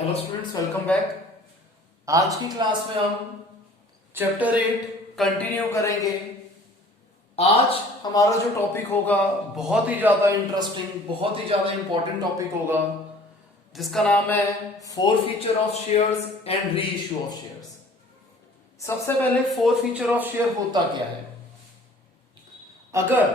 Hello students, welcome back. आज की class में हम चैप्टर 8 कंटिन्यू करेंगे। आज हमारा जो टॉपिक होगा बहुत ही ज्यादा इंटरेस्टिंग, बहुत ही ज्यादा इंपॉर्टेंट टॉपिक होगा, जिसका नाम है 4 feature of shares and re issue of shares. सबसे पहले 4 फीचर ऑफ शेयर होता क्या है। अगर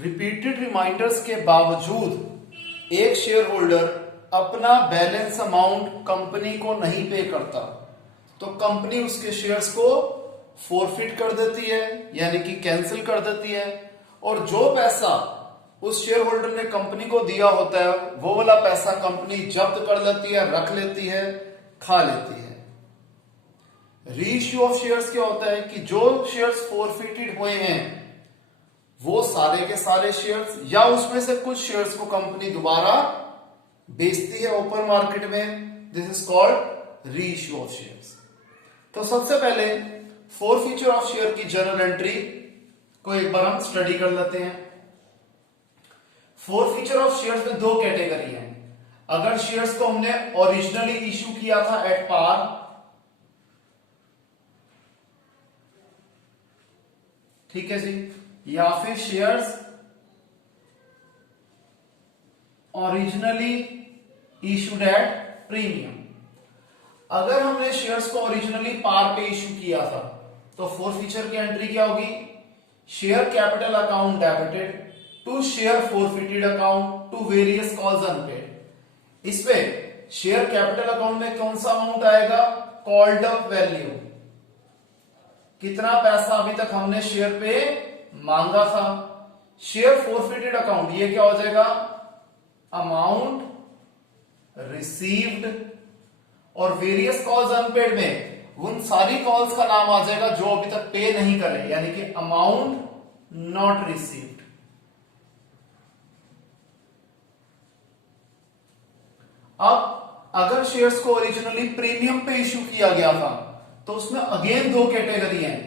रिपीटेड रिमाइंडर्स के बावजूद एक शेयर होल्डर अपना बैलेंस अमाउंट कंपनी को नहीं पे करता तो कंपनी उसके शेयर्स को फोरफिट कर देती है, यानी कि कैंसिल कर देती है, और जो पैसा उस शेयर होल्डर ने कंपनी को दिया होता है वो वाला पैसा कंपनी जब्त कर लेती है, रख लेती है, खा लेती है। री इश्यू ऑफ शेयर्स क्या होता है कि जो शेयर्स फोरफिटेड हुए हैं वो सारे के सारे शेयर्स या उसमें से कुछ शेयर्स को कंपनी दोबारा बेचती है ओपन मार्केट में। दिस इज कॉल्ड री इश्यू ऑफ शेयर्स। तो सबसे पहले 4 फीचर ऑफ शेयर की जनरल एंट्री को एक बार हम स्टडी कर लेते हैं। 4 फीचर ऑफ शेयर्स में 2 कैटेगरी हैं। अगर शेयर्स को हमने ओरिजिनली इश्यू किया था एट पार, ठीक है जी, या फिर shares originally issued at premium. अगर हमने शेयर्स को ओरिजिनली पार पे इशू किया था तो 4 फीचर की एंट्री क्या होगी? Share capital account debited to share forfeited account to various calls unpaid. इसमें शेयर कैपिटल अकाउंट में कौन सा अमाउंट आएगा? कॉल्ड अप वैल्यू, कितना पैसा अभी तक हमने शेयर पे मांगा था। शेयर फोरफिटेड अकाउंट ये क्या हो जाएगा? अमाउंट रिसीव्ड, और वेरियस कॉल्स अनपेड में उन सारी कॉल्स का नाम आ जाएगा जो अभी तक पे नहीं करे, यानी कि अमाउंट नॉट रिसीव्ड। अब अगर शेयर्स को ओरिजिनली प्रीमियम पे इश्यू किया गया था तो उसमें अगेन 2 कैटेगरी हैं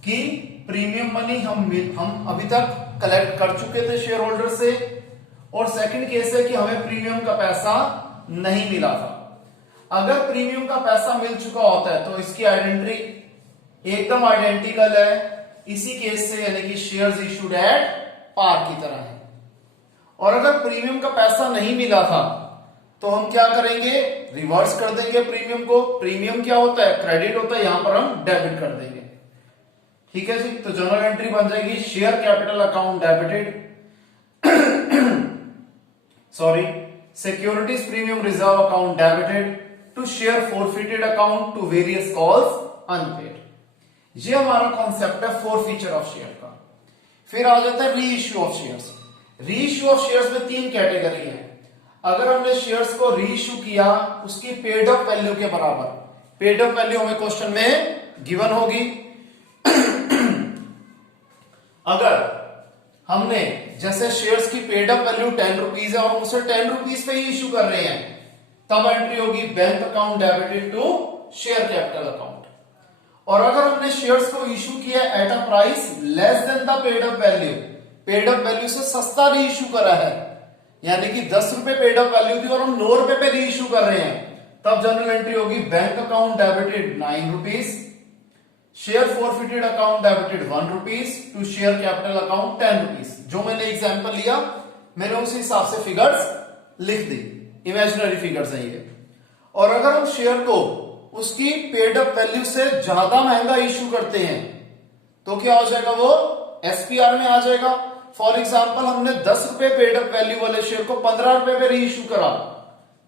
कि प्रीमियम मनी हम अभी तक कलेक्ट कर चुके थे शेयर होल्डर से, और सेकंड केस है कि हमें प्रीमियम का पैसा नहीं मिला था। अगर प्रीमियम का पैसा मिल चुका होता है तो इसकी आइडेंटिटी एकदम आइडेंटिकल है इसी केस से, यानी कि शेयर्स इशूड एट पार की तरह है। और अगर प्रीमियम का पैसा नहीं मिला था तो हम क्या करेंगे? रिवर्स कर देंगे प्रीमियम को। प्रीमियम क्या होता है? क्रेडिट होता है, यहां पर हम डेबिट कर देंगे। ठीक है जी, तो जनरल एंट्री बन जाएगी share capital account debited sorry securities premium reserve account debited to share forfeited account to various calls unpaid. ये हमारा कॉन्सेप्ट है 4 फीचर ऑफ शेयर का। फिर आ जाता है री इश्यू ऑफ शेयर्स। री इश्यू ऑफ शेयर्स में 3 कैटेगरी है। अगर हमने शेयर्स को री इश्यू किया उसकी पेड अप वैल्यू के बराबर, पेड अप वैल्यू हमें क्वेश्चन में गिवन होगी। अगर हमने जैसे शेयर्स की पेड अप वैल्यू 10 रुपीज है और हम उसे 10 रुपीज पे ही इश्यू कर रहे हैं, तब एंट्री होगी bank account debited to share capital account. और अगर हमने शेयर्स को इश्यू किया at a price less than the paid up value, paid up value से सस्ता री इश्यू करा है, यानी कि 10 रुपए पेड अप वैल्यू थी और हम 9 रुपए पे री इश्यू कर रहे हैं, तब जनरल एंट्री होगी bank account debited 9 rupees, share forfeited account debited 1 rupees to share capital account 10 rupees. जो मैंने एग्जांपल लिया मैंने उस हिसाब से फिगर्स लिख दी, इमेजिनरी फिगर्स है ये। और अगर हम शेयर को उसकी पेड अप वैल्यू से ज्यादा महंगा इश्यू करते हैं तो क्या हो जाएगा? वो एसपीआर में आ जाएगा। फॉर एग्जांपल हमने 10 रुपए पेड अप वैल्यू वाले शेयर को 15 रुपए पे री इश्यू करा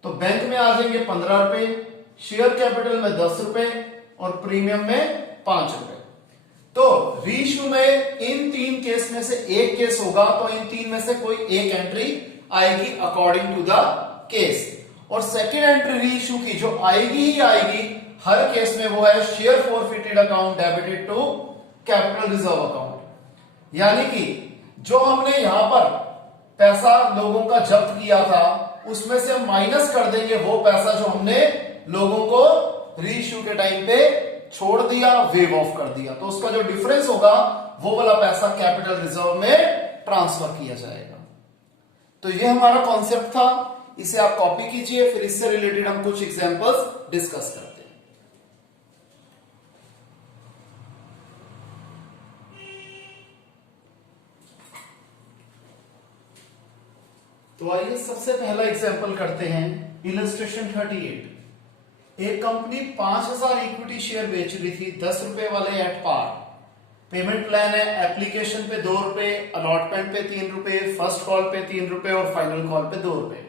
तो बैंक में आ जाएंगे 15 रुपए, शेयर कैपिटल में 10 रुपए और प्रीमियम में 5 रुपए। तो री इश्यू में इन 3 केस में से एक केस होगा, तो इन 3 में से कोई एक एंट्री आएगी अकॉर्डिंग टू द केस। और सेकेंड एंट्री री इश्यू की जो आएगी ही आएगी हर केस में, वो है share forfeited account debited to capital reserve account. यानी कि जो हमने यहां पर पैसा लोगों का जब्त किया था उसमें से हम माइनस कर देंगे वो पैसा जो हमने लोगों को री इश्यू के टाइम पे छोड़ दिया, वेव ऑफ कर दिया, तो उसका जो डिफरेंस होगा वो वाला पैसा कैपिटल रिजर्व में ट्रांसफर किया जाएगा। तो ये हमारा कॉन्सेप्ट था इसे आप कॉपी कीजिए, फिर इससे रिलेटेड हम कुछ एग्जांपल्स डिस्कस करते हैं। तो आइए सबसे पहला एग्जांपल करते हैं। इलस्ट्रेशन 38। एक कंपनी 5000 इक्विटी शेयर बेच रही थी 10 रुपए वाले एट पार। पेमेंट प्लान है एप्लीकेशन पे 2 रुपए, अलॉटमेंट पे 3 रुपए, फर्स्ट कॉल पे 3 रुपए और फाइनल कॉल पे 2 रुपए।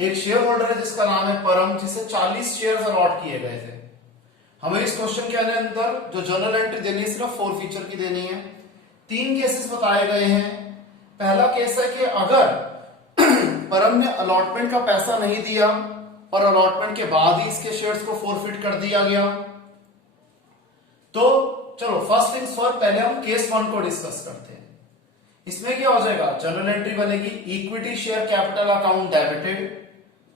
एक शेयर होल्डर है जिसका नाम है परम, जिसे 40 शेयर अलॉट किए गए थे। हमें इस क्वेश्चन के अंदर जो जर्नल एंट्री देनी है सिर्फ 4 फीचर की देनी है। 3 केसेस बताए गए हैं। पहला केस है कि अगर परम ने अलॉटमेंट का पैसा नहीं दिया और अलॉटमेंट के बाद ही इसके शेयर्स को फॉरफिट कर दिया गया, तो चलो फर्स्ट थिंग्स फर्स्ट, पहले हम केस 1 को डिस्कस करते हैं। इसमें क्या हो जाएगा, जनरल एंट्री बनेगी equity share capital account debited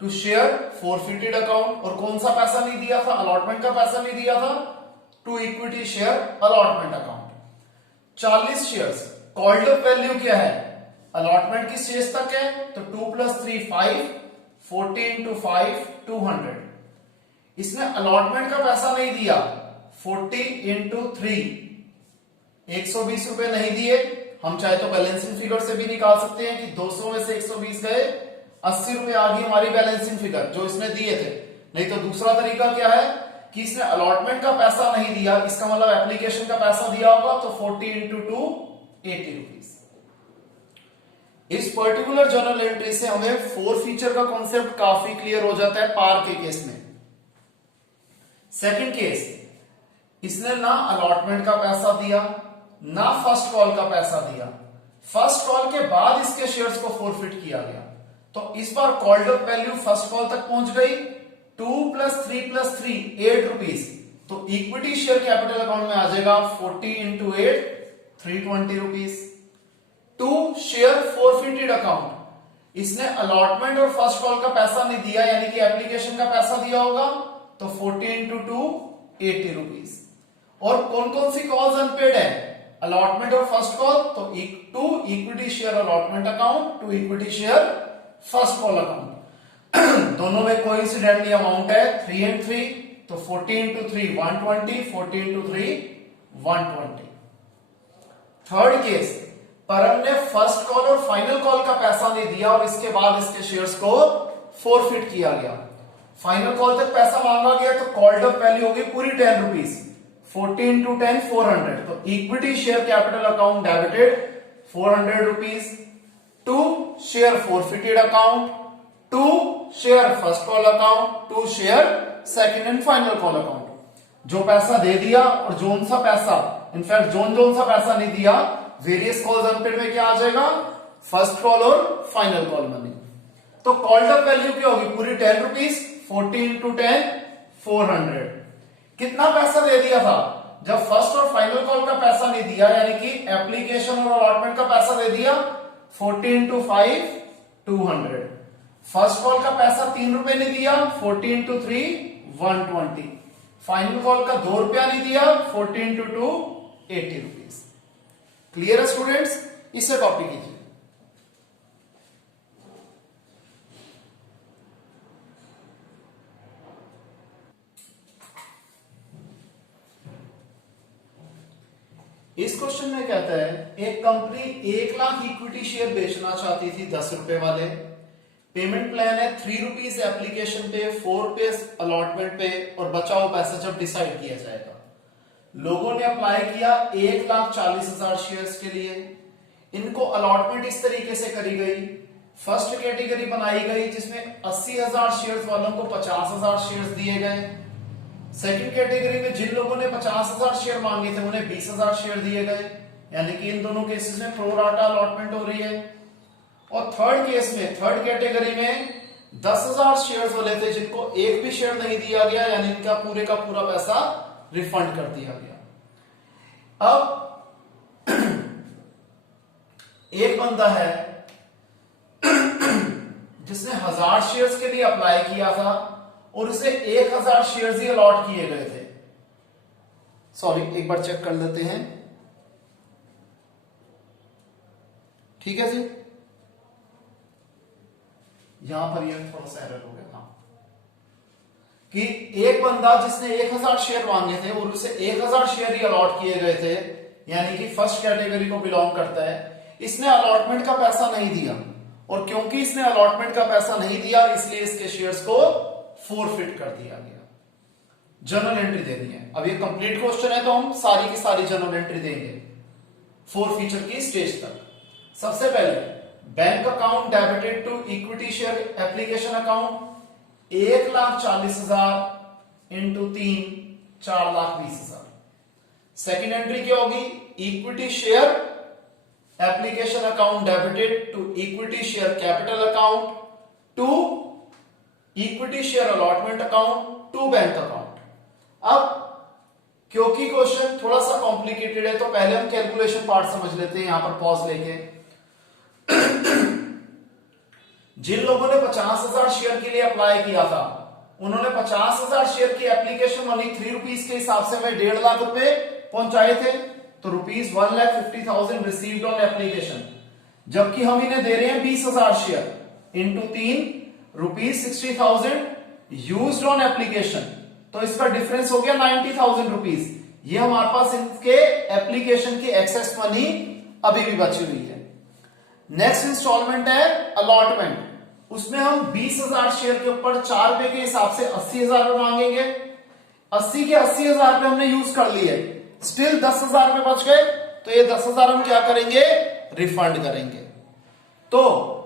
to share forfeited account. और कौन सा पैसा नहीं दिया था, अलॉटमेंट का पैसा नहीं दिया था, to equity share allotment account. 40 shares, called up value क्या है, अलॉटमेंट किस स्टेज तक है, तो 2 + 3 5, 40 × 5 200। इसने अलॉटमेंट का पैसा नहीं दिया, 40 × 3 120 रुपए नहीं दिए। हम चाहे तो बैलेंसिंग फिगर से भी निकाल सकते हैं कि 200 में से 120 गए, 80 रुपए आ गई हमारी बैलेंसिंग फिगर जो इसने दिए थे। नहीं तो दूसरा तरीका क्या है कि इसने अलॉटमेंट का पैसा नहीं दिया, इसका मतलब एप्लीकेशन का पैसा दिया होगा, तो 40 × 2 80 रुपीज। इस पर्टिकुलर जर्नल एंट्री से हमें 4 फीचर का कॉन्सेप्ट काफी क्लियर हो जाता है पार के केस में। सेकंड केस, इसने ना अलॉटमेंट का पैसा दिया ना फर्स्ट कॉल का पैसा दिया, फर्स्ट कॉल के बाद इसके शेयर्स को फॉरफिट किया गया, तो इस बार called up value first call तक पहुंच गई। 2 + 3 + 3 8 रुपीज, तो इक्विटी शेयर कैपिटल अकाउंट में आ जाएगा 40 × 8 320 रुपीज। 2 शेयर फॉरफिटेड अकाउंट, इसने अलॉटमेंट और फर्स्ट कॉल का पैसा नहीं दिया, यानी कि एप्लीकेशन का पैसा दिया होगा, तो 40 × 2 80 रुपीज। और कौन कौन सी कॉल्स अनपेड है, अलॉटमेंट और फर्स्ट कॉल, तो 2 equity share allotment account, 2 equity share first call account. दोनों में कोइंसिडेंटली अमाउंट है 3 and 3, तो 40 × 3 120, 40 × 3 120। थर्ड केस, परम ने फर्स्ट कॉल और फाइनल कॉल का पैसा नहीं दिया और इसके बाद इसके शेयर्स को फॉरफिट किया गया। फाइनल कॉल तक पैसा मांगा गया, तो कॉल्ड अप वैल्यू होगी पूरी 10 रुपीज, 40 × 10 400, तो equity share capital account debited 400 rupees. 2 share forfeited account, 2 share first call account, 2 share second and final call account. जो पैसा दे दिया और जोन सा पैसा, इनफैक्ट जोन सा पैसा नहीं दिया, वेरियस कॉल्स अनपेड में क्या आ जाएगा, फर्स्ट कॉल और फाइनल कॉल मनी। तो कॉल्ड अप वैल्यू क्या होगी, पूरी 10 रुपीज, 40 × 10 400। कितना पैसा दे दिया था, जब फर्स्ट और फाइनल कॉल का पैसा नहीं दिया, यानी कि एप्लीकेशन और अलॉटमेंट का पैसा दे दिया, 40 × 5 200। फर्स्ट कॉल का पैसा 3 रुपए नहीं दिया, 40 × 3 120। फाइनल कॉल का 2 रुपया नहीं दिया, 40 × 2 80 रुपीज। क्लियर है स्टूडेंट्स, इसे कॉपी कीजिए। इस क्वेश्चन में कहता है एक कंपनी 1 लाख इक्विटी शेयर बेचना चाहती थी 10 रुपए वाले। पेमेंट प्लान है 3 रुपीज एप्लीकेशन पे, 4 रुपए अलॉटमेंट पे और बचा हुआ पैसा जब डिसाइड किया जाएगा। लोगों ने अप्लाई किया 1,40,000 शेयर्स के लिए। इनको अलॉटमेंट इस तरीके से करी गई, फर्स्ट कैटेगरी बनाई गई जिसमें 80,000 शेयर्स वालों को 50,000 शेयर्स दिए गए। सेकंड कैटेगरी में जिन लोगों ने 50,000 शेयर मांगे थे उन्हें 20,000 शेयर दिए गए, यानी कि इन दोनों केसेस में प्रो राटा अलॉटमेंट हो रही है। और थर्ड केस में, थर्ड कैटेगरी में 10,000 शेयर्स वाले थे जिनको एक भी शेयर नहीं दिया गया, यानी इनका पूरे का पूरा पैसा रिफंड कर दिया गया। अब एक बंदा है जिसने 1000 शेयर्स के लिए अप्लाई किया था और उसे 1000 शेयर्स ही अलॉट किए गए थे। सॉरी, एक बार चेक कर लेते हैं, ठीक है जी। यहां पर ये थोड़ा सा एरर हो गया था कि एक बंदा जिसने 1000 शेयर मांगे थे और उसे 1000 शेयर ही अलॉट किए गए थे, यानी कि फर्स्ट कैटेगरी को बिलोंग करता है, इसने अलॉटमेंट का पैसा नहीं दिया, और क्योंकि इसने अलॉटमेंट का पैसा नहीं दिया इसलिए इसके शेयर्स को फोरफिट कर दिया गया। जर्नल एंट्री देनी है। अब ये कंप्लीट क्वेश्चन है तो हम सारी की सारी जर्नल एंट्री देंगे फोर फीचर की स्टेज तक। सबसे पहले bank account debited to equity share application account 1,40,000 into 3 4,20,000। Second entry क्या होगी? Equity share application account debited to equity share capital account to equity share allotment account to bank account. अब क्योंकि question थोड़ा सा complicated है तो पहले हम कैलकुलेशन पार्ट समझ लेते हैं, यहां पर पॉज लेके। जिन लोगों ने 50,000 शेयर के लिए अप्लाई किया था उन्होंने 50,000 शेयर की एप्लीकेशन मनी 3 रुपीज के हिसाब से में 1.5 लाख रुपए पहुंचाए थे, तो ₹1,50,000 रिसीव्ड ऑन एप्लीकेशन। जबकि हम इन्हें दे रहे हैं 20,000 share into 3 ₹60,000 used on application, तो इसका डिफरेंस हो गया 90,000 रुपीज। ये हमारे पास इनके एप्लीकेशन की एक्सेस मनी अभी भी बची हुई है। नेक्स्ट इंस्टॉलमेंट है अलॉटमेंट, उसमें हम 20,000 शेयर के ऊपर 4 रुपए के हिसाब से 80,000 रुपए मांगेंगे। 80 के 80,000 रुपए हमने यूज कर लिए, स्टिल 10,000 रुपए बच गए, तो ये 10,000 हम क्या करेंगे? रिफंड करेंगे। तो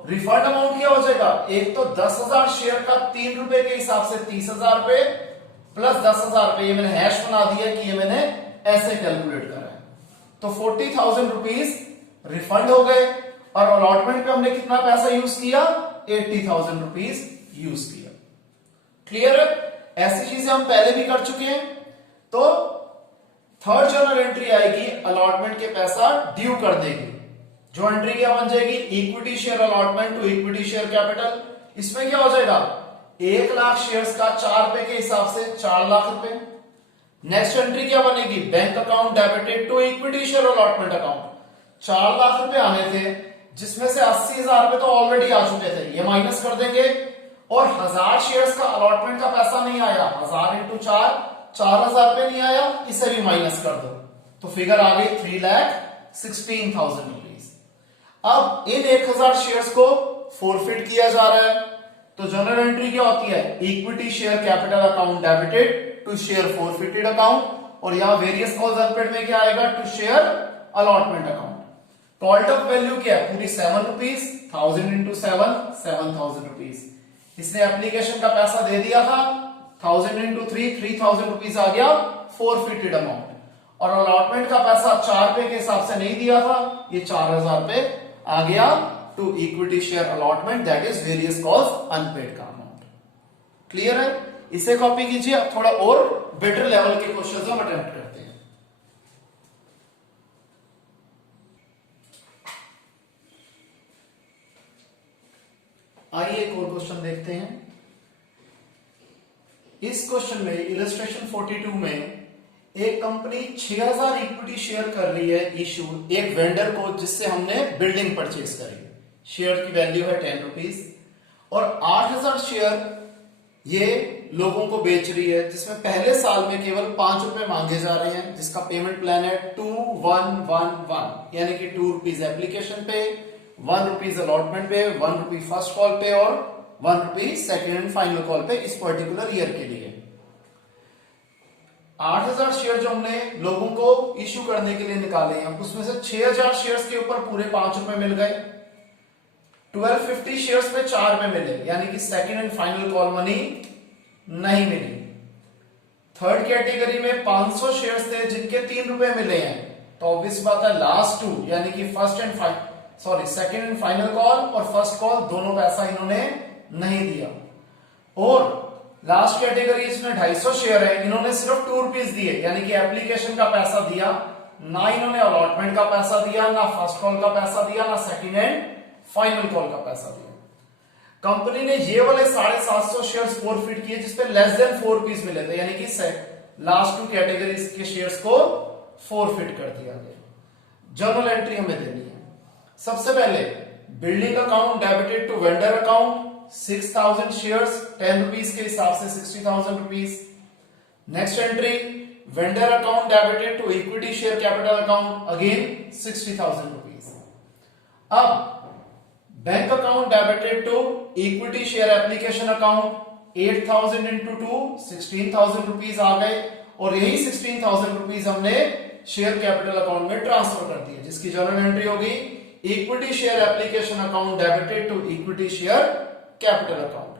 रिफंड अमाउंट क्या हो जाएगा? एक तो 10,000 शेयर का 3 रुपए के हिसाब से 30,000 रुपए प्लस 10,000 रुपए, ये मैंने हैश बना दिया कि ये मैंने ऐसे कैलकुलेट करा है, तो 40,000 रुपीज रिफंड हो गए। और अलॉटमेंट पे हमने कितना पैसा यूज किया? 80,000 रुपीज यूज किया। क्लियर है? ऐसी चीजें हम पहले भी कर चुके हैं। तो थर्ड जर्नल एंट्री आएगी अलॉटमेंट के पैसा ड्यू कर देगी। जो एंट्री क्या बन जाएगी? Equity share allotment to equity share capital. इसमें क्या हो जाएगा? 1 लाख शेयर्स का 4 रुपए के हिसाब से 4 लाख रुपए। नेक्स्ट एंट्री क्या बनेगी? Bank account debited to equity share allotment account. 4 lakh रुपए आने थे जिसमें से 80,000 रुपए तो ऑलरेडी आ चुके थे, ये माइनस कर देंगे। और 1000 शेयर्स का अलॉटमेंट का पैसा नहीं आया, 1000 इंटू 4 4,000 रुपए नहीं आया, इसे भी माइनस कर दो, तो फिगर आ गई 3,16,000 रुपीज। अब इन 1,000 शेयर्स को फोरफिट किया जा रहा है, तो जनरल एंट्री क्या होती है? Equity share capital account debited to share forfeited account, और यहां वेरियस कॉल्स अनपेड में क्या आएगा? To share allotment account. Called up value क्या है? पूरी 7 रुपीज, 1000 इंटू 7 7,000 रुपीज। इसने एप्लीकेशन का पैसा दे दिया था, 1000 इंटू 3 3,000 रुपीज आ गया फोरफिटेड अमाउंट। और अलॉटमेंट का पैसा 4 रुपए के हिसाब से नहीं दिया था, ये 4,000 रुपए आ गया to equity share allotment, that is various calls unpaid का अमाउंट। क्लियर है? इसे कॉपी कीजिए। अब थोड़ा और बेटर लेवल के क्वेश्चंस हम अटेम्प्ट करते हैं। आइए एक और क्वेश्चन देखते हैं। इस क्वेश्चन में इलस्ट्रेशन 42 में एक कंपनी 6,000 इक्विटी शेयर कर रही है इशू एक वेंडर को, जिससे हमने बिल्डिंग परचेज करी। शेयर की वैल्यू है 10 रुपीज, और 8,000 शेयर ये लोगों को बेच रही है, जिसमें पहले साल में केवल 5 रुपए मांगे जा रहे हैं, जिसका पेमेंट प्लान है 2,1,1,1, यानी कि 2 रुपीज एप्लीकेशन पे, 1 रुपीज अलॉटमेंट पे, 1 रुपी फर्स्ट कॉल पे और 1 रुपी सेकेंड एंड फाइनल कॉल पे इस पर्टिकुलर ईयर के लिए। 8,000 शेयर जो हमने लोगों को इश्यू करने के लिए निकाले हैं, उसमें से 6,000 शेयर्स के ऊपर पूरे 5 रुपए मिल गए, 1250 शेयर्स पे 4 रुपए मिले, यानी कि second and final call money नहीं मिली। थर्ड कैटेगरी में 500 शेयर्स थे जिनके 3 रुपए मिले हैं, तो ऑब्वियस बात है लास्ट 2 यानी कि सेकेंड एंड फाइनल कॉल और फर्स्ट कॉल दोनों पैसा इन्होंने नहीं दिया। और लास्ट कैटेगरी इसमें 250 शेयर है, इन्होंने सिर्फ 2 रुपीज दिए, यानी कि एप्लीकेशन का पैसा दिया, ना इन्होंने अलॉटमेंट का पैसा दिया, ना फर्स्ट कॉल का पैसा दिया, ना सेकेंड एंड फाइनल कॉल का पैसा दिया। कंपनी ने ये वाले 750 शेयर्स फोरफिट किए जिसपे लेस देन 4 रुपीज मिले थे, यानी कि लास्ट 2 कैटेगरीज के शेयर्स को फोरफिट कर दिया गया। जर्नल एंट्री हमें देनी है। सबसे पहले building account debited to vendor account 6000 shares 10 rupees के हिसाब से 60,000 rupees. Next entry vendor account debited to equity share capital account, again 60,000 rupees. अब bank account debited to equity share application account 8,000 into 2 16,000 rupees आ गए और यही 16,000 rupees हमने share capital account में ट्रांसफर कर दिए, जिसकी जर्नल एंट्री होगी equity share application account debited to equity share capital account.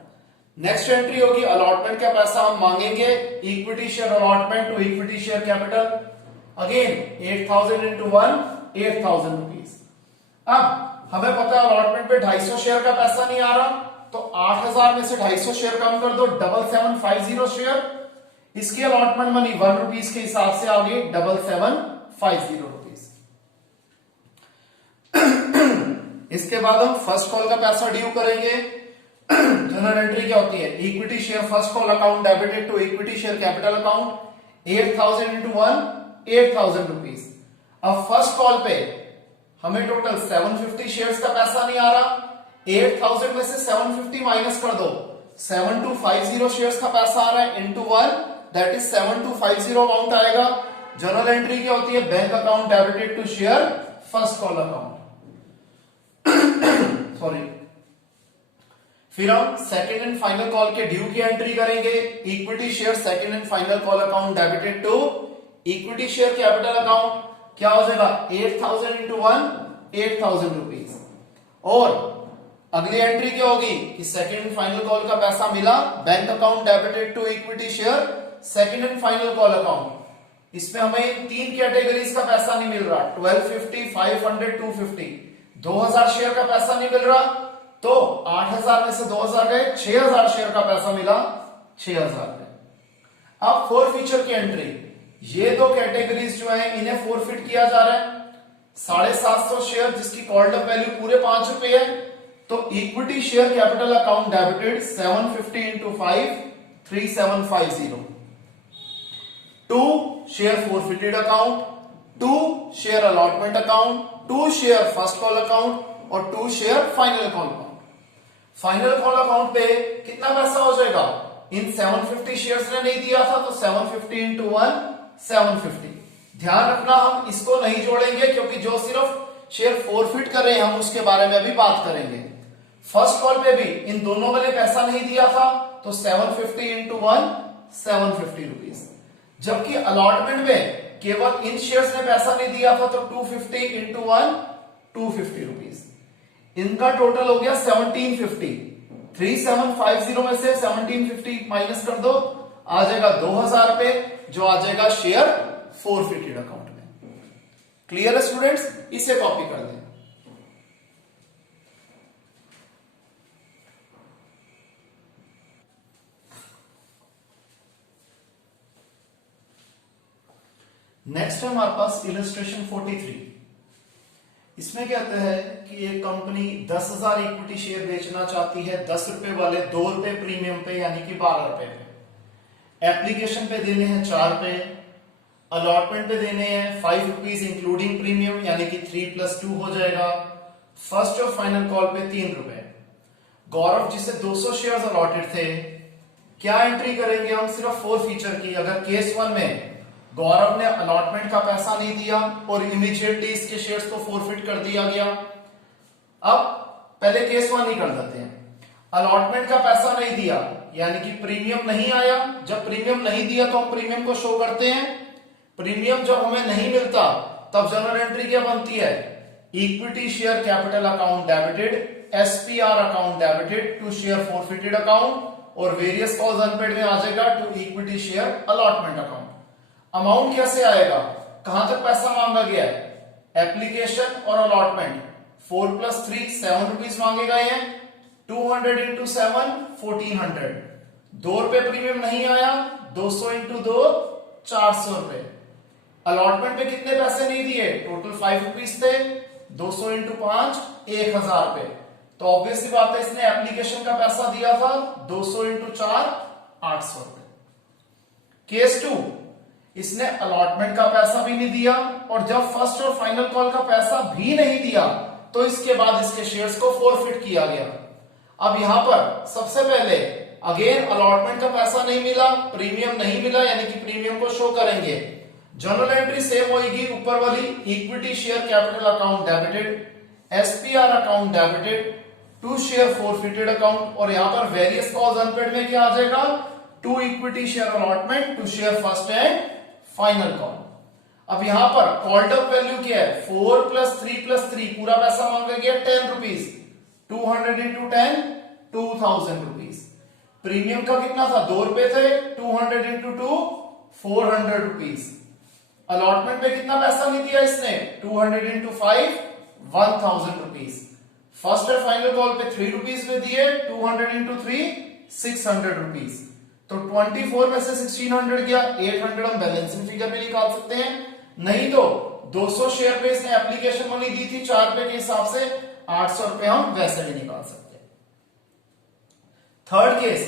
Next entry होगी अलॉटमेंट का पैसा हम मांगेंगे, equity share allotment to equity share capital, again 8,000 into 1 8,000 rupees. अब हमें पता है अलॉटमेंट पे 250 शेयर का पैसा नहीं आ रहा, तो 8,000 में से 250 शेयर कम कर दो, 7750 शेयर। इसकी अलॉटमेंट मनी 1 रुपीज के हिसाब से आ गई 7750 रुपीज। इसके बाद हम फर्स्ट कॉल का पैसा ड्यू करेंगे। जनरल एंट्री क्या होती है, equity share first call account debited to equity share capital account 8,000 into 1 8,000 rupees. अब फर्स्ट कॉल पे हमें टोटल 750 शेयर्स का पैसा नहीं आ रहा, 8,000 में से 750 माइनस कर दो, 7250 शेयर्स का पैसा आ रहा है, इंटू 1 दैट इज 7250 अमाउंट आएगा। जनरल एंट्री क्या होती है, bank account debited to share first call account. Sorry, फिर हम सेकेंड एंड फाइनल कॉल के ड्यू की एंट्री करेंगे। Equity share second and final call account debited to equity share capital account, क्या हो जाएगा 8,000 इंटू 1 8,000 रुपीज। और अगली एंट्री क्या होगी कि सेकेंड एंड फाइनल कॉल का पैसा मिला, bank account debited to equity share second and final call account. इसमें हमें 3 कैटेगरीज का पैसा नहीं मिल रहा, 1250 500 250, 2,000 शेयर का पैसा नहीं मिल रहा, तो 8,000 में से 2,000 गए, 6,000 शेयर का पैसा मिला 6,000 पे। अब फोर फीचर की एंट्री, ये दो कैटेगरीज जो है इन्हें फोरफिट किया जा रहा है। 750 शेयर जिसकी कॉल्ड अप वैल्यू पूरे 5 रुपए है, तो equity share capital account debited 750 into 5 3750। 2 share forfeited account, 2 share allotment account, 2 share first call account और 2 share final call account. Final call account पे कितना पैसा हो जाएगा, इन 750 शेयर्स ने नहीं दिया था, तो 750 इंटू 1 750। ध्यान रखना हम इसको नहीं जोड़ेंगे क्योंकि जो सिर्फ शेयर फोरफिट कर रहे हैं हम उसके बारे में अभी बात करेंगे। फर्स्ट कॉल पे भी इन दोनों में पैसा नहीं दिया था, तो 750 इंटू 1 750 रुपीज। जबकि अलॉटमेंट में केवल इन शेयर्स ने पैसा नहीं दिया था, तो 250 इंटू 1 250 रुपीज। इनका टोटल हो गया 1750। 3750 में से 1750 माइनस कर दो, आ जाएगा 2,000 रुपए, जो आ जाएगा शेयर फोरफिटेड अकाउंट में। क्लियर है स्टूडेंट्स, इसे कॉपी कर दें। नेक्स्ट है हमारे पास इलस्ट्रेशन 43। इसमें कहते हैं कि एक कंपनी 10,000 इक्विटी शेयर बेचना चाहती है 10 रुपए वाले 2 रुपए प्रीमियम पे, यानी कि 12 रुपए पे। एप्लीकेशन पे देने हैं 4 रुपए, अलॉटमेंट पे देने हैं 5 रुपीज इंक्लूडिंग प्रीमियम, यानी कि 3 + 2 हो जाएगा। फर्स्ट और फाइनल कॉल पे 3 रुपए। गौरव जिसे 200 शेयर्स अलॉटेड थे, क्या एंट्री करेंगे हम, सिर्फ 4 फीचर की। अगर केस 1 में गौरव ने अलॉटमेंट का पैसा नहीं दिया और इमीडिएटली इसके शेयर्स को फोरफिट कर दिया गया। अब पहले केस 1 ही कर देते हैं। अलॉटमेंट का पैसा नहीं दिया यानी कि प्रीमियम नहीं आया। जब प्रीमियम नहीं दिया तो हम प्रीमियम को शो करते हैं। प्रीमियम जब हमें नहीं मिलता तब जनरल एंट्री क्या बनती है, equity share capital account debited, SPR account debited to share forfeited account, और वेरियस कॉल्स अनपेड में आ जाएगा to equity share allotment account. Amount कैसे आएगा, कहां तक पैसा मांगा गया है, एप्लीकेशन और अलॉटमेंट 4 + 3 7 रुपीज मांगे गए हैं। 200 इंटू 7 1400। 2 रुपए प्रीमियम नहीं आया, 200 इंटू 2 400 रुपए। अलॉटमेंट पे कितने पैसे नहीं दिए, टोटल 5 रुपीज थे, 200 इंटू 5 1000 रुपए। तो ऑब्वियसली बात है इसने एप्लीकेशन का पैसा दिया था 200 इंटू 4 800 रुपए। केस 2, इसने अलॉटमेंट का पैसा भी नहीं दिया और जब फर्स्ट और फाइनल कॉल का पैसा भी नहीं दिया तो इसके बाद इसके शेयर्स को फोरफिट किया गया। अब यहां पर सबसे पहले अगेन अलॉटमेंट का पैसा नहीं मिला, प्रीमियम नहीं मिला, यानी कि प्रीमियम को शो करेंगे। जर्नल एंट्री सेम होगी ऊपर वाली, equity share capital account debited, SPR account debited, to share forfeited account, और यहां पर वेरियस कॉल्स अनपेड में क्या आ जाएगा, to equity share allotment, to share first and final call. अब यहां पर कॉल्ड अप वैल्यू क्या है, 4 + 3 + 3, पूरा पैसा मांगा गया 10 रुपीज, 200 × 10 2000 रुपीज। प्रीमियम का कितना था, 2 रुपए थे, 200 × 2 400 रुपीज। अलॉटमेंट में कितना पैसा नहीं दिया इसने, 200 × 5 1000 रुपीज। फर्स्ट और फाइनल कॉल पे 3 रुपीज में दिए, 200 × 3 600 रुपीज। तो 24 में से 1600 गया, 800 हम बैलेंसिंग फिगर में निकाल सकते हैं, नहीं तो 200 शेयर पे इसने एप्लीकेशन मनी दी थी 4 रुपए के हिसाब से, 800 रुपए हम वैसे भी निकाल सकते हैं। थर्ड केस,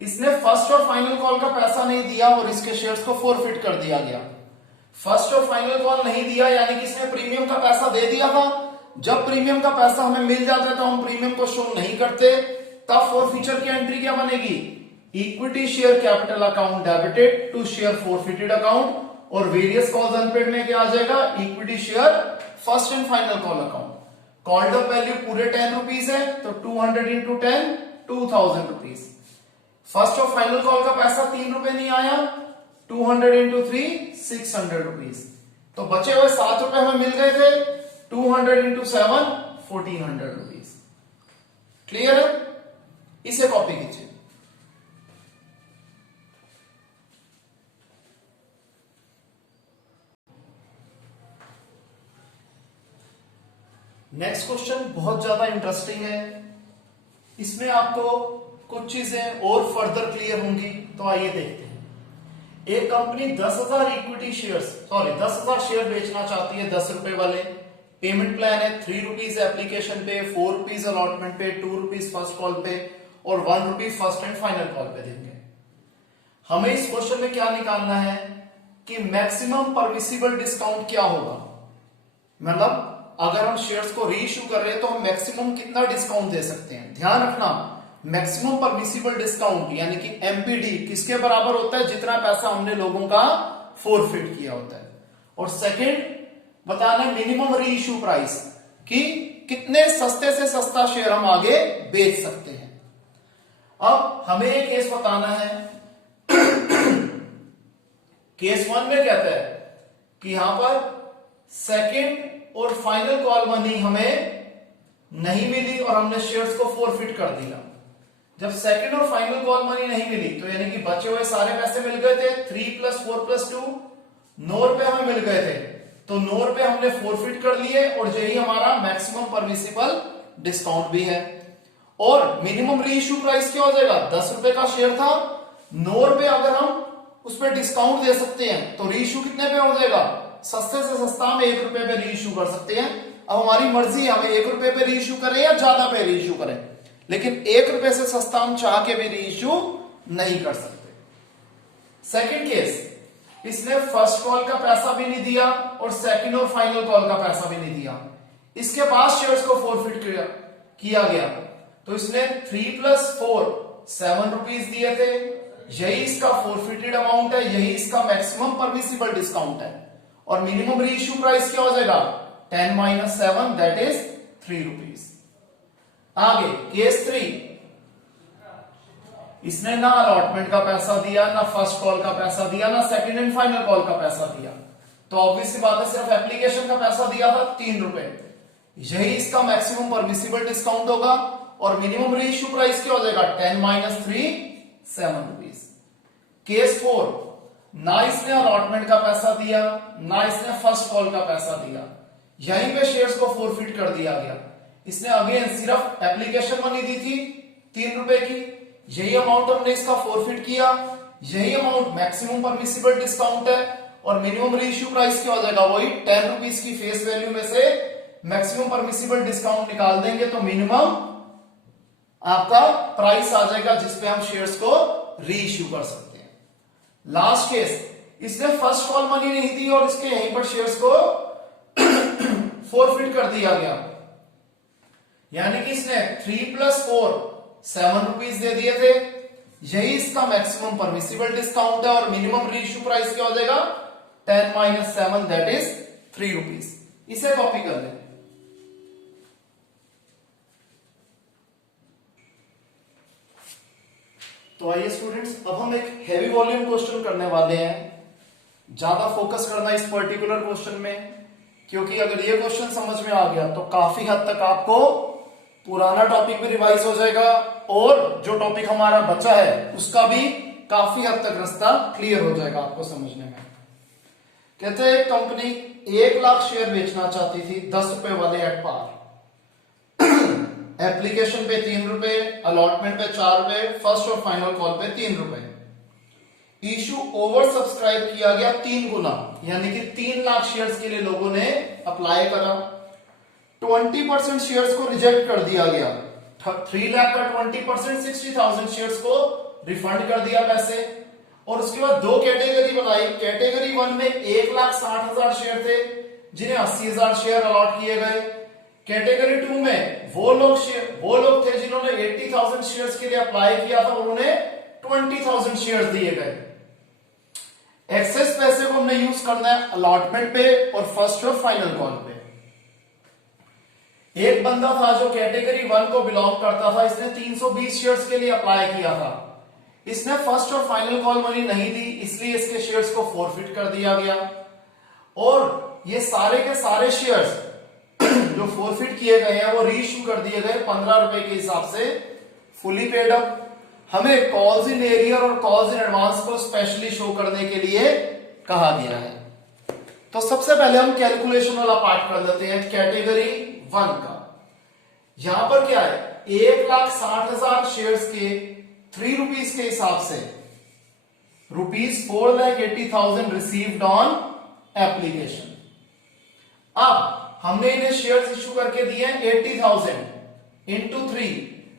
इसने फर्स्ट और फाइनल कॉल का पैसा नहीं दिया और इसके शेयर्स को फोरफिट कर दिया गया। फर्स्ट और फाइनल कॉल नहीं दिया यानी कि इसने प्रीमियम का पैसा दे दिया था, जब प्रीमियम का पैसा हमें मिल जाता है तो हम प्रीमियम को शो नहीं करते, तब फोरफीचर की एंट्री क्या बनेगी, equity share capital account debited, to share forfeited account, और वेरियस कॉल्स अनपेड में क्या आ जाएगा, equity share first and final call account. Called up value पूरे 10 रुपीज है, तो 200 × 10 2000 रुपीज। फर्स्ट और फाइनल कॉल का पैसा 3 रुपए नहीं आया, 200 × 3 600 रुपीज। तो बचे हुए 7 रुपए हमें मिल गए थे, 200 × 7 1400 रुपीज। क्लियर है, इसे कॉपी कीजिए। नेक्स्ट क्वेश्चन बहुत ज्यादा इंटरेस्टिंग है, इसमें आपको कुछ चीजें और फर्दर क्लियर होंगी, तो आइए देखते हैं। एक कंपनी 10,000 इक्विटी शेयर्स 10,000 शेयर बेचना चाहती है, 10 रुपए वाले। पेमेंट प्लान है 3 रुपीज एप्लीकेशन पे, 4 रुपीज अलॉटमेंट पे, 2 रुपीज फर्स्ट कॉल पे और 1 rupees first and final call पे देंगे। हमें इस क्वेश्चन में क्या निकालना है कि मैक्सिमम परमिसिबल डिस्काउंट क्या होगा, मतलब अगर हम शेयर्स को री इश्यू कर रहे हैं तो हम मैक्सिमम कितना डिस्काउंट दे सकते हैं। ध्यान रखना, मैक्सिमम परमिसिबल डिस्काउंट यानी कि एमपीडी किसके बराबर होता है, जितना पैसा हमने लोगों का फोरफिट किया होता है। और सेकंड बताना मिनिमम री इश्यू प्राइस, कि कितने सस्ते से सस्ता शेयर हम आगे बेच सकते हैं। अब हमें एक केस बताना है। केस 1 में कहता है कि यहां पर सेकंड और फाइनल कॉल मनी हमें नहीं मिली और हमने शेयर्स को फोरफिट कर दिया। जब सेकंड और फाइनल कॉल मनी नहीं मिली तो यानी कि बचे हुए सारे पैसे मिल गए थे, 3 + 4 + 2 9 रुपए हमें मिल गए थे, तो 9 रुपए हमने फोरफिट कर लिए और यही हमारा मैक्सिमम परमिसिबल डिस्काउंट भी है। और मिनिमम री इश्यू प्राइस क्या हो जाएगा, 10 रुपए का शेयर था, 9 रुपए अगर हम उस पर डिस्काउंट दे सकते हैं तो री इश्यू कितने पे हो जाएगा, सस्ते से सस्ता हम 1 रुपए पे री इश्यू कर सकते हैं। अब हमारी मर्जी है, हमें 1 रुपए पे री इश्यू करें या ज्यादा पे री इश्यू करें, लेकिन 1 रुपए से सस्ता हम चाह के भी री इश्यू नहीं कर सकते। सेकंड केस, इसने फर्स्ट कॉल का पैसा भी नहीं दिया और सेकंड और फाइनल कॉल का पैसा भी नहीं दिया, इसके बाद शेयर्स को फोरफिट किया गया, तो इसने 3 + 4 7 रुपीज दिए थे, यही इसका फोरफिटेड अमाउंट है, यही इसका मैक्सिमम परमिसिबल डिस्काउंट है। और मिनिमम री इश्यू प्राइस क्या हो जाएगा, 10 - 7 दैट इज 3 रुपीज। आगे केस 3, इसने ना अलॉटमेंट का पैसा दिया, ना फर्स्ट कॉल का पैसा दिया, ना सेकंड एंड फाइनल कॉल का पैसा दिया, तो ऑब्वियस सी बात है सिर्फ एप्लीकेशन का पैसा दिया था 3 रुपए, यही इसका मैक्सिमम परमिसिबल डिस्काउंट होगा। और मिनिमम री इश्यू प्राइस क्या हो जाएगा, 10 - 3 7 रुपीज। केस 4, ना इसने अलॉटमेंट का पैसा दिया, ना इसने फर्स्ट कॉल का पैसा दिया, यहीं पे शेयर्स को फोरफिट कर दिया गया। इसने अगेन सिर्फ एप्लीकेशन मनी दी थी 3 रुपए की, यही अमाउंट हमने इसका फोरफिट किया, यही अमाउंट मैक्सिमम परमिसिबल डिस्काउंट है। और मिनिमम री इश्यू प्राइस क्या हो जाएगा, वही 10 रुपीज की फेस वैल्यू में से मैक्सिमम परमिसिबल डिस्काउंट निकाल देंगे तो मिनिमम आपका प्राइस आ जाएगा जिसपे हम शेयर्स को री इश्यू कर सकते हैं। लास्ट केस, इसने फर्स्ट कॉल मनी नहीं दी और इसके यहीं पर शेयर्स को फोरफिट कर दिया गया, यानी कि इसने 3 + 4 ₹7 दे दिए थे, यही इसका मैक्सिमम परमिसिबल डिस्काउंट है और मिनिमम रीइश्यू प्राइस क्या हो जाएगा 10 - 7 दैट इज ₹3। इसे कॉपी कर लें। तो आइए स्टूडेंट्स, अब हम एक हैवी वॉल्यूम क्वेश्चन करने वाले हैं। ज्यादा फोकस करना इस पर्टिकुलर क्वेश्चन में, क्योंकि अगर ये क्वेश्चन समझ में आ गया तो काफी हद तक आपको पुराना टॉपिक भी रिवाइज हो जाएगा और जो टॉपिक हमारा बचा है उसका भी काफी हद तक रास्ता क्लियर हो जाएगा आपको समझने में। कहते हैं कंपनी 1 लाख शेयर बेचना चाहती थी ₹10 वाले एट पार। एप्लीकेशन पे ₹3, अलॉटमेंट पे ₹4, फर्स्ट और फाइनल कॉल पे ₹3। इशू ओवर सब्सक्राइब किया गया 3 गुना, यानी कि 3 लाख शेयर्स के लिए लोगों ने अप्लाई करा। 20% शेयर्स को रिजेक्ट कर दिया गया। 3 लाख का 20% 60,000 शेयर्स को रिफंड कर दिया पैसे। और उसके बाद 2 कैटेगरी बनाई। कैटेगरी 1 में 1,60,000 शेयर थे जिन्हें 80,000 शेयर अलॉट किए गए। कैटेगरी 2 में वो लोग थे जिन्होंने 80,000 शेयर्स के लिए अप्लाई किया था, उन्होंने 20,000 शेयर्स दिए गए। एक्सेस पैसे को हमने यूज करना है अलॉटमेंट पे और फर्स्ट और फाइनल कॉल पे। एक बंदा था जो कैटेगरी 1 को बिलोंग करता था, इसने 320 शेयर्स के लिए अप्लाई किया था। इसने फर्स्ट और फाइनल कॉल मनी नहीं दी, इसलिए इसके शेयर्स को फॉरफिट कर दिया गया। और ये सारे के सारे शेयर्स जो फॉरफिट किए गए हैं वो रीइश्यू कर दिए गए ₹15 के हिसाब से, फुली पेड अप। हमें कॉल्स इन एरियर और कॉल्स इन एडवांस को स्पेशली शो करने के लिए कहा गया है। तो सबसे पहले हम कैलकुलेशन वाला पार्ट कर लेते हैं कैटेगरी 1 का। यहां पर क्या है, 1,60,000 शेयर्स के ₹3 के हिसाब से ₹4,80,000 रिसीव्ड ऑन एप्लीकेशन। अब हमने इन्हें शेयर्स इश्यू करके दिए हैं 80,000 इंटू 3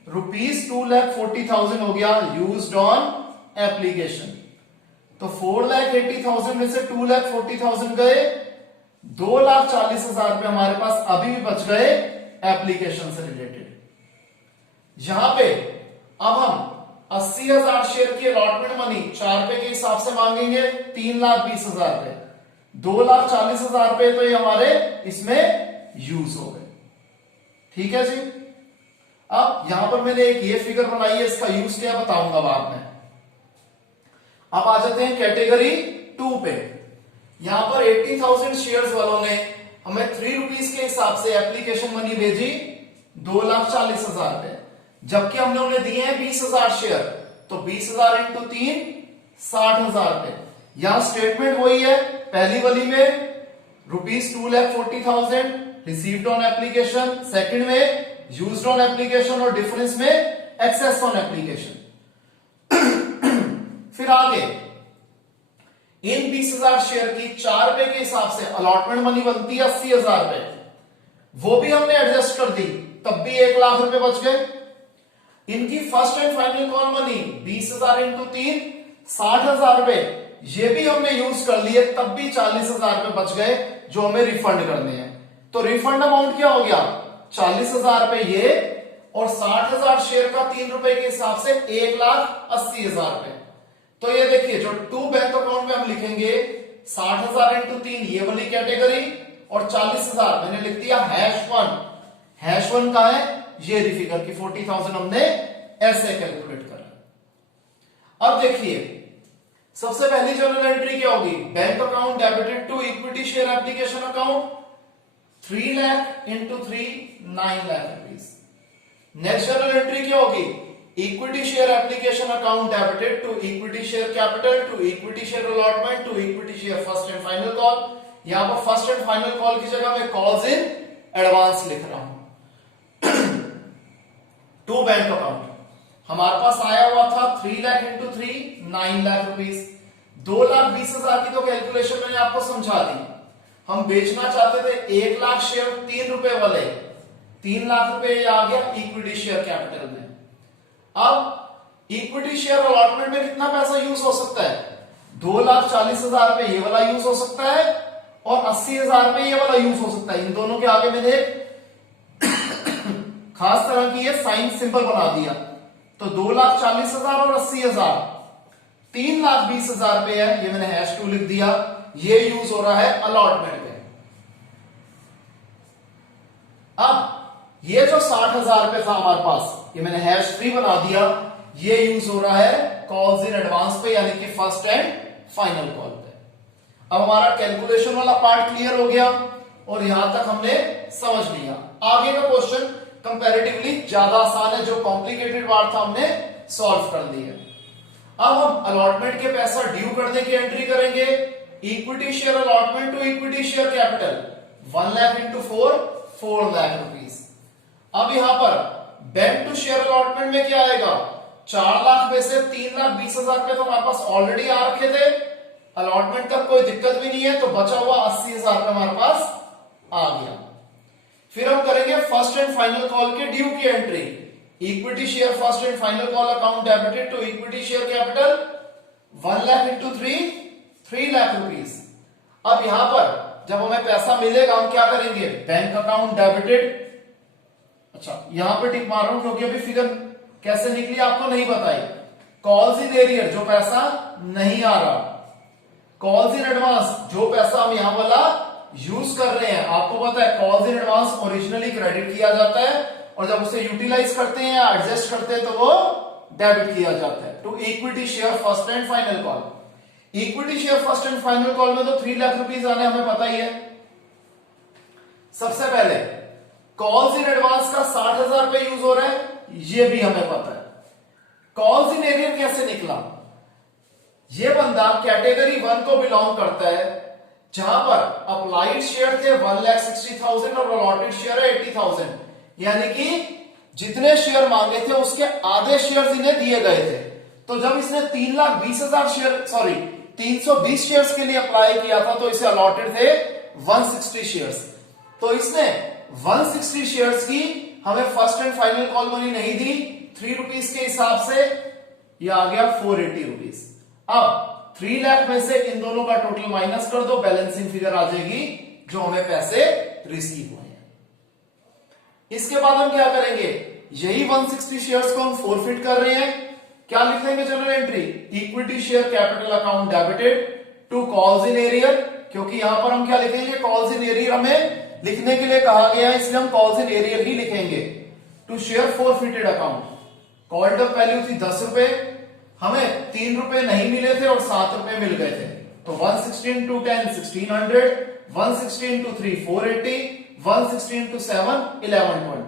₹2,40,000 हो गया यूज्ड ऑन एप्लीकेशन। तो 4,80,000 में से 2,40,000 गए, 2,40,000 रुपए हमारे पास अभी भी बच गए एप्लीकेशन से रिलेटेड। यहां पे अब हम 80,000 शेयर की अलॉटमेंट मनी ₹4 के हिसाब से मांगेंगे, 3,20,000 रुपए, 2,40,000 रुपए तो ये हमारे इसमें यूज हो गए। ठीक है जी। अब यहां पर मैंने एक ये फिगर बनाई है, इसका यूज क्या बताऊंगा बाद में। अब आ जाते हैं कैटेगरी 2 पे। यहां पर 80,000 शेयर्स वालों ने हमें ₹3 के हिसाब से एप्लीकेशन मनी भेजी 2,40,000 रुपए, जबकि हमने उन्हें दिए हैं 20,000 शेयर, तो 20,000 इंटू 3 60,000 रुपए। यहां स्टेटमेंट वही है, पहली वाली में ₹2,40,000 रिसीव्ड ऑन एप्लीकेशन, सेकंड में यूज्ड ऑन एप्लीकेशन और डिफरेंस में एक्सेस ऑन एप्लीकेशन। फिर आगे इन 20,000 शेयर की ₹4 के हिसाब से अलॉटमेंट मनी बनती है 80,000 रुपए, वो भी हमने एडजस्ट कर दी, तब भी 1 लाख रुपए बच गए। इनकी first and final call money 20,000 into 3 60,000 रुपए, ये भी हमने यूज कर लिए, तब भी 40,000 रुपए बच गए जो हमें रिफंड करने हैं। तो रिफंड अमाउंट क्या हो गया, 40,000 रुपए ये, और 60,000 शेयर का ₹3 के हिसाब से 1,80,000 रुपए। तो ये देखिए जो 2 बैंक अकाउंट में हम लिखेंगे 60,000 इंटू 3 ये वाली कैटेगरी, और 40,000 मैंने लिख दिया #1 का है ये फिगर की 40,000 हमने ऐसे कैलकुलेट करा। अब देखिए सबसे पहली जर्नल एंट्री क्या होगी, bank account debited to equity share application account 3 lakh into 3 9 lakh rupees. Next journal entry क्या होगी, equity share application account debited to equity share capital to equity share allotment to equity share first and final call. यहां पर first and final call की जगह मैं calls in advance लिख रहा हूं। 2 बैंक अकाउंट हमारे पास आया हुआ था 3 लाख इंटू 3 9 लाख रुपीज। 2,20,000 की तो कैलकुलेशन मैंने आपको समझा दी। हम बेचना चाहते थे 1 लाख शेयर ₹3 वाले, 3 लाख रुपए आ गया इक्विटी शेयर कैपिटल में। अब इक्विटी शेयर अलॉटमेंट में कितना पैसा यूज हो सकता है, 2,40,000 रुपए ये वाला यूज हो सकता है और 80,000 रुपए ये वाला यूज हो सकता है। इन दोनों के आगे मैंने खास तरह की ये साइन सिंबल बना दिया तो 2,40,000 और 80,000, 3,20,000 रुपए है, ये मैंने #2 लिख दिया। ये यूज हो रहा है अलॉटमेंट पे। अब ये जो 60,000 रुपए था हमारे पास, ये मैंने #3 बना दिया, ये यूज हो रहा है कॉल्स इन एडवांस पे, यानी कि फर्स्ट एंड फाइनल कॉल पे। अब हमारा कैलकुलेशन वाला पार्ट क्लियर हो गया और यहां तक हमने समझ लिया। आगे का क्वेश्चन कंपैरेटिवली ज्यादा आसान है, जो कॉम्प्लिकेटेड पार्ट था हमने सॉल्व कर दिया। अब हम अलॉटमेंट के पैसा ड्यू करने की एंट्री करेंगे। Equity share allotment to equity share capital 1 lakh into 4 lakh rupees. अब यहां पर बैंक टू शेयर अलॉटमेंट में क्या आएगा, 4 लाख में से 3,20,000 रुपए तो हमारे पास ऑलरेडी आ रखे थे, अलॉटमेंट तक कोई दिक्कत भी नहीं है, तो बचा हुआ 80,000 रुपए हमारे पास आ गया। फिर हम करेंगे फर्स्ट एंड फाइनल कॉल के ड्यू की entry. Equity share first and final call account debited to equity share capital 1 lakh into 3 lakh rupees. अब यहां पर जब हमें पैसा मिलेगा हम क्या करेंगे, बैंक अकाउंट डेबिटेड। अच्छा, यहां पर टिक मार रहा हूं क्योंकि अभी फिगर कैसे निकली आपको नहीं बताई। कॉल्स इन एरियर, जो पैसा नहीं आ रहा, कॉल्स इन एडवांस, जो पैसा हम यहां वाला यूज कर रहे हैं। आपको पता है calls in advance originally credit किया जाता है और जब उसे यूटिलाइज करते हैं या एडजस्ट करते हैं तो वो डेबिट किया जाता है। To equity share first and final call, equity share first and final call में तो 3 लाख रुपीज आने हमें पता ही है। सबसे पहले कॉल्स इन एडवांस का 60,000 रुपए यूज हो रहा है, ये भी हमें पता है। कॉल्स इन एरियर कैसे निकला, ये बंदा कैटेगरी 1 को बिलोंग करता है, जहां पर अप्लाइड शेयर थे 1,60,000 और अलॉटेड शेयर है 80,000, यानी कि जितने शेयर मांगे थे उसके आधे शेयर इन्हें दिए गए थे। तो जब इसने 3,20,000 शेयर 320 शेयर्स के लिए अप्लाई किया था तो इसे अलॉटेड थे 160 शेयर्स। तो इसने 160 शेयर्स की हमें first and final call money नहीं दी, 3 रुपीज के हिसाब से यह आ गया 480 रुपीज। अब 3 लाख में से इन दोनों का टोटल माइनस कर दो, बैलेंसिंग फिगर आ जाएगी जो हमें पैसे रिसीव हुए हैं। इसके बाद हम क्या करेंगे, यही 160 शेयर्स को हम फोरफिट कर रहे हैं। क्या लिख देंगे general entry, equity share capital account debited to calls in arrear, क्योंकि यहां पर हम क्या लिखेंगे, कॉल्स इन एरियर हमें लिखने के लिए कहा गया है, इसलिए हम कॉल्स इन एरियर ही लिखेंगे। To share forfeited account, called up value थी 10 रुपए, हमें 3 रुपए नहीं मिले थे और 7 रुपए मिल गए थे, तो 160 इंटू 10 1600, 160 इंटू 3 480, 160 इंटू 7 1120।